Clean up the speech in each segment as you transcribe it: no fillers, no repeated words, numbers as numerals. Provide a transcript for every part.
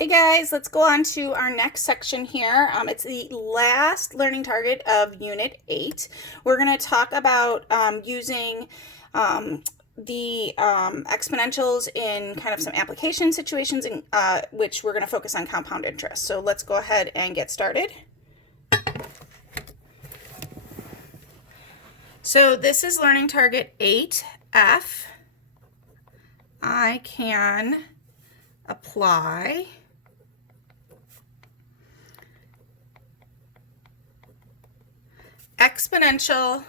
Hey guys, let's go on to our next section here. It's the last learning target of Unit 8. We're going to talk about using the exponentials in kind of some application situations, in which we're going to focus on compound interest. So let's go ahead and get started. So this is learning target 8F. I can apply exponential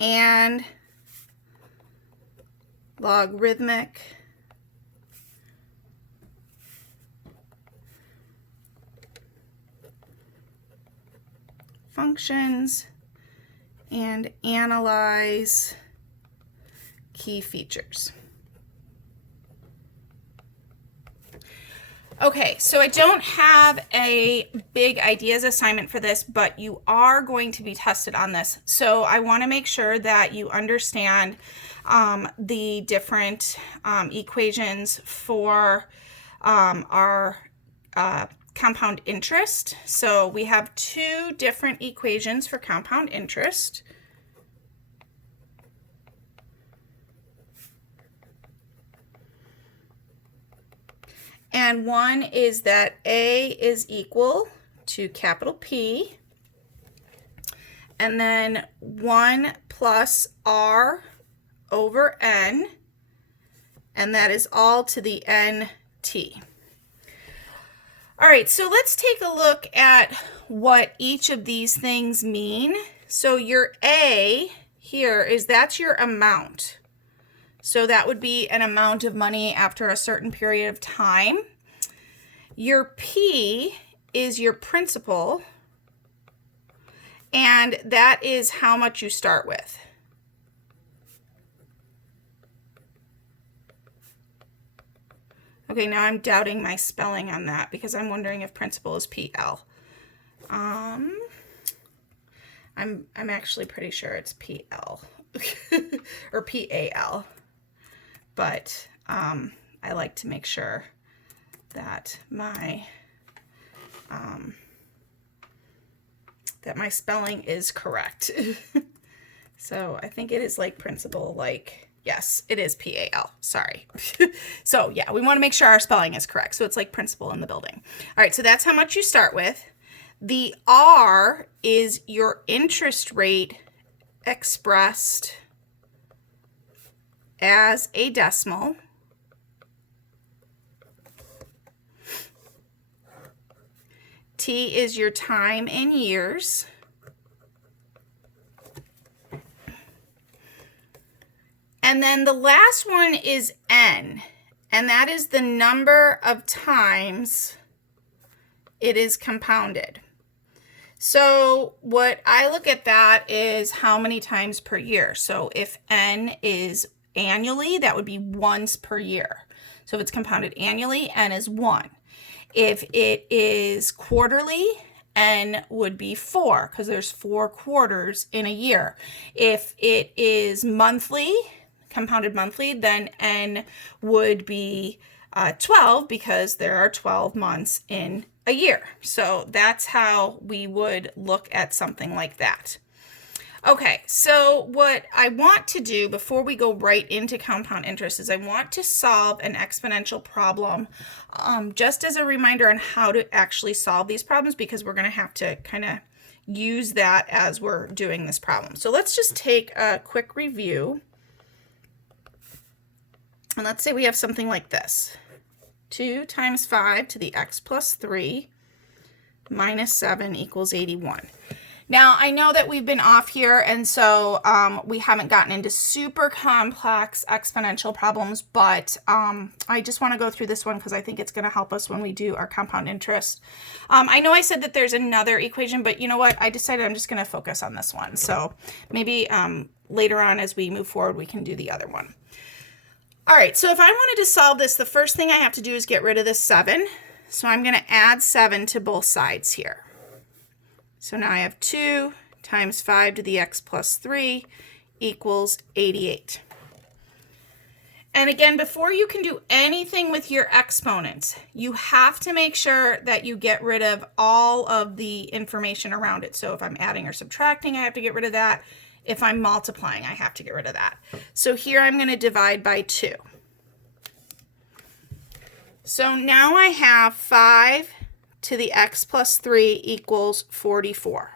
and logarithmic functions and analyze key features. Okay, so I don't have a big ideas assignment for this, but you are going to be tested on this. So I want to make sure that you understand the different equations for our compound interest. So we have two different equations for compound interest. And one is that A is equal to capital P, and then 1 plus R over N, and that is all to the NT. All right, so let's take a look at what each of these things mean. So your A here that's your amount. So that would be an amount of money after a certain period of time. Your P is your principal, and that is how much you start with. Okay, now I'm doubting my spelling on that because I'm wondering if principal is PL. I'm actually pretty sure it's PL or PAL. But I like to make sure that my spelling is correct. So I think it is like principal, like, yes, it is PAL, sorry. So yeah, we want to make sure our spelling is correct. So it's like principal in the building. All right, so that's how much you start with. The R is your interest rate expressed as a decimal. T is your time in years. And then the last one is N, and that is the number of times it is compounded. So what I look at that is how many times per year. So if N is annually, that would be once per year. So if it's compounded annually, N is 1. If it is quarterly, N would be 4 because there's 4 quarters in a year. If it is monthly, compounded monthly, then N would be 12 because there are 12 months in a year. So that's how we would look at something like that. Okay, so what I want to do before we go right into compound interest is I want to solve an exponential problem, just as a reminder on how to actually solve these problems, because we're going to have to kind of use that as we're doing this problem. So let's just take a quick review. And let's say we have something like this. 2 times 5 to the x plus 3 minus 7 equals 81. Now, I know that we've been off here, and so we haven't gotten into super complex exponential problems, but I just want to go through this one because I think it's going to help us when we do our compound interest. I know I said that there's another equation, but you know what? I decided I'm just going to focus on this one. So maybe later on as we move forward, we can do the other one. All right, so if I wanted to solve this, the first thing I have to do is get rid of this 7. So I'm going to add 7 to both sides here. So now I have 2 times 5 to the x plus 3 equals 88. And again, before you can do anything with your exponents, you have to make sure that you get rid of all of the information around it. So if I'm adding or subtracting, I have to get rid of that. If I'm multiplying, I have to get rid of that. So here I'm going to divide by 2. So now I have 5 to the x plus 3 equals 44.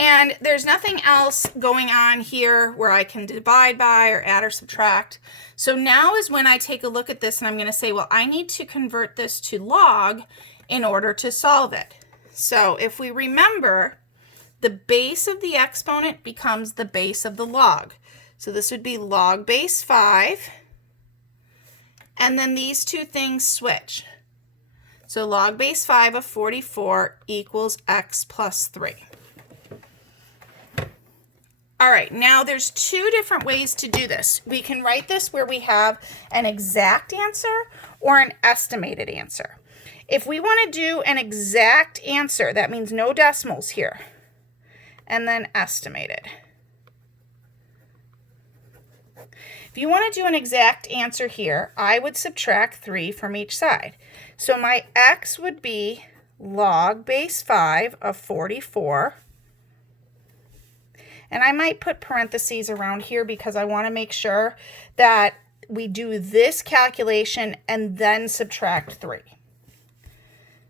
And there's nothing else going on here where I can divide by or add or subtract. So now is when I take a look at this and I'm going to say, well, I need to convert this to log in order to solve it. So if we remember, the base of the exponent becomes the base of the log. So this would be log base 5. And then these two things switch. So log base 5 of 44 equals x plus 3. All right, now there's 2 different ways to do this. We can write this where we have an exact answer or an estimated answer. If we want to do an exact answer, that means no decimals here, and then estimated. If you want to do an exact answer here, I would subtract 3 from each side. So my x would be log base 5 of 44. And I might put parentheses around here because I want to make sure that we do this calculation and then subtract 3.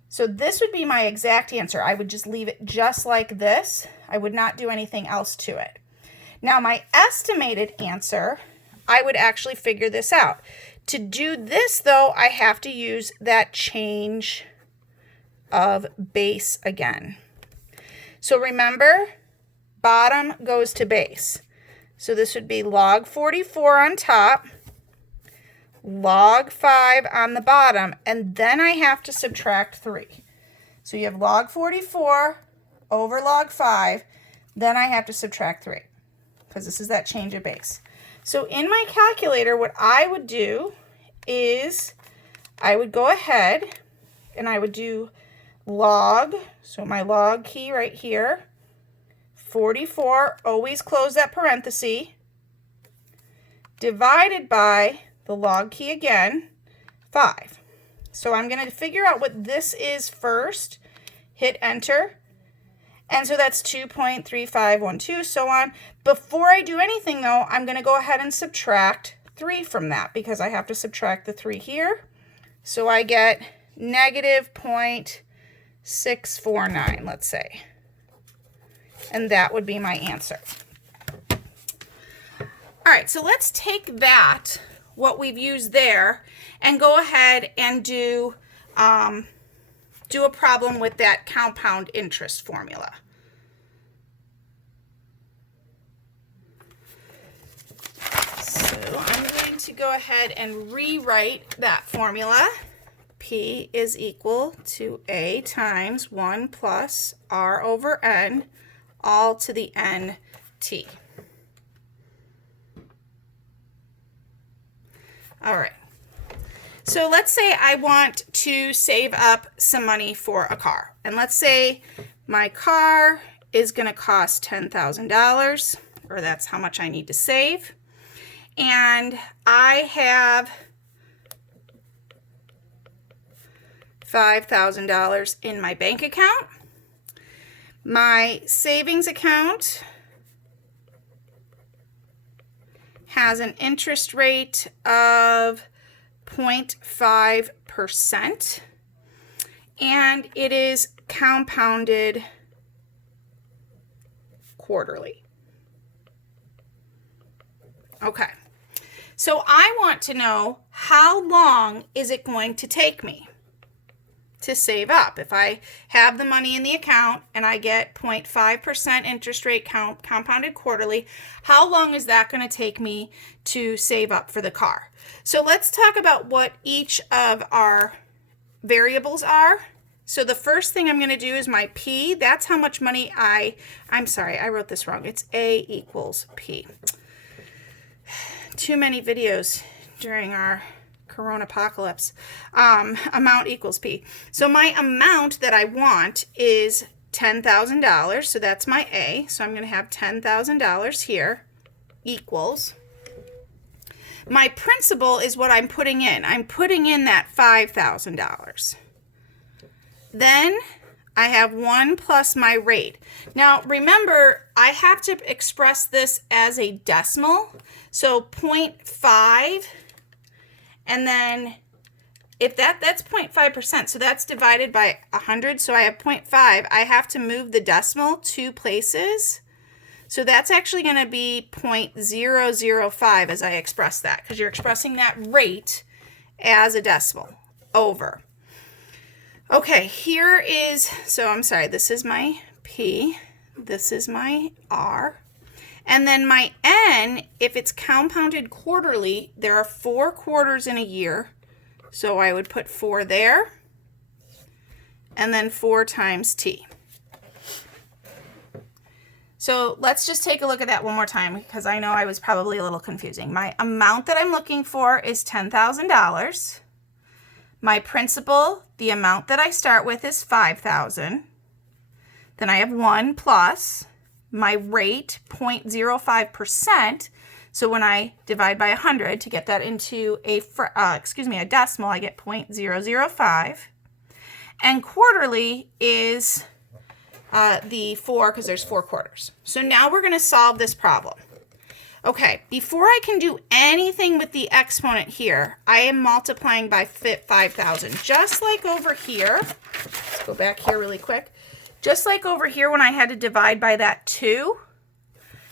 So this would be my exact answer. I would just leave it just like this. I would not do anything else to it. Now my estimated answer, I would actually figure this out. To do this though, I have to use that change of base again. So remember, bottom goes to base. So this would be log 44 on top, log 5 on the bottom, and then I have to subtract 3. So you have log 44 over log 5, then I have to subtract 3 because this is that change of base. So in my calculator, what I would do is I would go ahead and I would do log, so my log key right here, 44, always close that parenthesis, divided by the log key again, 5. So I'm going to figure out what this is first, hit enter, and so that's 2.3512, so on. Before I do anything though, I'm going to go ahead and subtract 3 from that because I have to subtract the 3 here. So I get negative 0.649, let's say. And that would be my answer. All right, so let's take that, what we've used there, and go ahead and do a problem with that compound interest formula. So I'm going to go ahead and rewrite that formula. P is equal to A times 1 plus R over N, all to the nt. All right. So let's say I want to save up some money for a car. And let's say my car is going to cost $10,000, or that's how much I need to save. And I have $5,000 in my bank account. My savings account has an interest rate of 0.5%, and it is compounded quarterly. Okay, so I want to know how long is it going to take me to save up. If I have the money in the account and I get 0.5% interest rate compounded quarterly, how long is that going to take me to save up for the car? So let's talk about what each of our variables are. So the first thing I'm going to do is my P. That's how much money I'm sorry, I wrote this wrong. It's A equals P. Too many videos during our Corona apocalypse. Amount equals P. So my amount that I want is $10,000. So that's my A. So I'm going to have $10,000 here equals. My principal is what I'm putting in. I'm putting in that $5,000. Then I have 1 plus my rate. Now remember, I have to express this as a decimal. So 0.5, and then if that's 0.5%, so that's divided by 100, so I have 0.5. I have to move the decimal 2 places. So that's actually going to be 0.005 as I express that, because you're expressing that rate as a decimal over. Okay, here is, so I'm sorry, this is my P, this is my R, and then my N, if it's compounded quarterly, there are 4 quarters in a year, so I would put 4 there, and then 4 times T. So let's just take a look at that one more time, because I know I was probably a little confusing. My amount that I'm looking for is $10,000. My principal, the amount that I start with, is $5,000. Then I have 1 plus my rate, 0.05%. So when I divide by 100 to get that into a decimal, I get 0.005. And quarterly is the 4, because there's 4 quarters. So now we're going to solve this problem. Okay, before I can do anything with the exponent here, I am multiplying by 5,000. Just like over here, let's go back here really quick. Just like over here when I had to divide by that 2,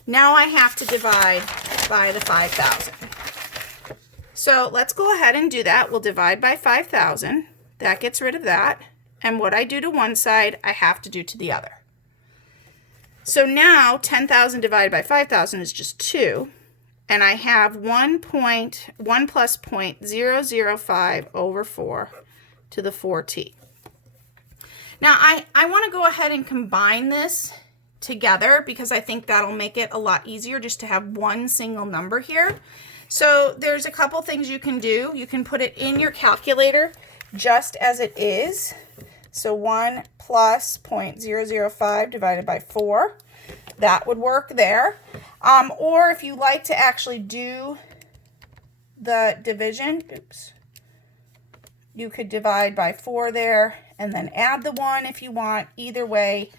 now I have to divide by the 5,000. So let's go ahead and do that. We'll divide by 5,000. That gets rid of that. And what I do to one side, I have to do to the other. So now 10,000 divided by 5,000 is just 2. And I have 1 plus 0.005 over 4 to the 4t. Now I want to go ahead and combine this together, because I think that'll make it a lot easier just to have one single number here. So there's a couple things you can do. You can put it in your calculator just as it is. So 1 plus 0.005 divided by 4. That would work there. Or if you like to actually do the division, you could divide by 4 there and then add the 1 if you want. Either way,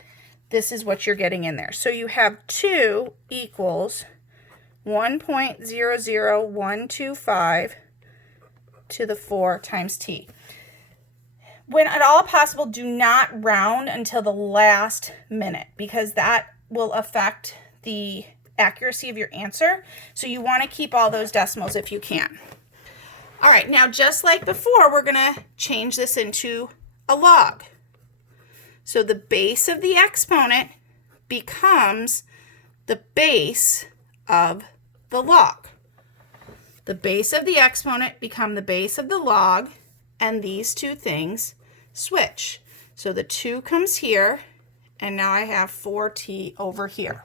this is what you're getting in there. So you have 2 equals 1.00125 to the 4 times t. When at all possible, do not round until the last minute, because that will affect the accuracy of your answer. So you want to keep all those decimals if you can. All right, now just like before, we're going to change this into a log. So the base of the exponent becomes the base of the log. The base of the exponent become the base of the log, and these two things switch. So the 2 comes here, and now I have 4t over here.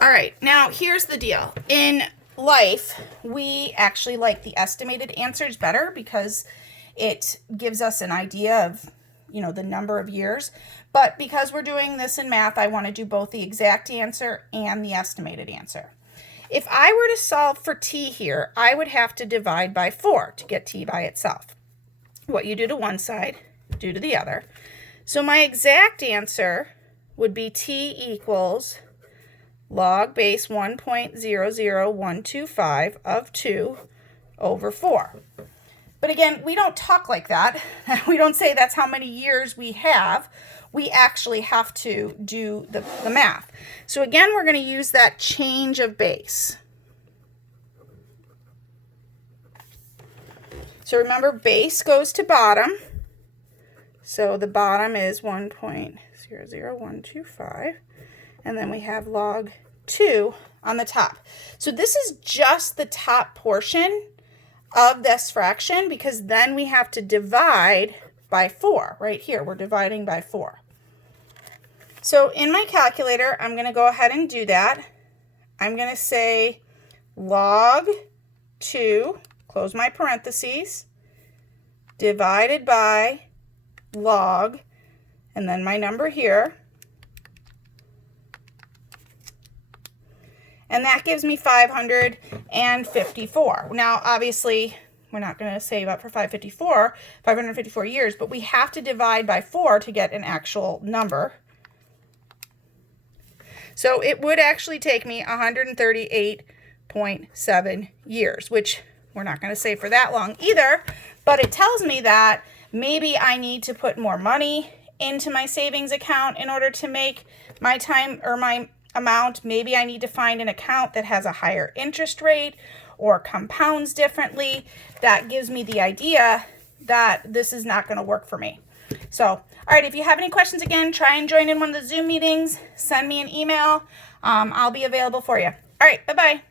All right, now here's the deal. In life, we actually like the estimated answers better, because it gives us an idea of, the number of years. But because we're doing this in math, I want to do both the exact answer and the estimated answer. If I were to solve for t here, I would have to divide by 4 to get t by itself. What you do to one side, do to the other. So my exact answer would be t equals log base 1.00125 of 2 over 4. But again, we don't talk like that. We don't say that's how many years we have. We actually have to do the math. So again, we're going to use that change of base. So remember, base goes to bottom. So the bottom is 1.00125. And then we have log 2 on the top. So this is just the top portion of this fraction, because then we have to divide by 4. Right here, we're dividing by 4. So in my calculator, I'm going to go ahead and do that. I'm going to say log 2, close my parentheses, divided by log, and then my number here. And that gives me 554. Now, obviously, we're not going to save up for 554 years, but we have to divide by 4 to get an actual number. So it would actually take me 138.7 years, which we're not going to save for that long either, but it tells me that maybe I need to put more money into my savings account in order to make my time or my amount. Maybe I need to find an account that has a higher interest rate or compounds differently. That gives me the idea that this is not going to work for me. So, all right, if you have any questions, again, try and join in one of the Zoom meetings. Send me an email. I'll be available for you. All right, bye-bye.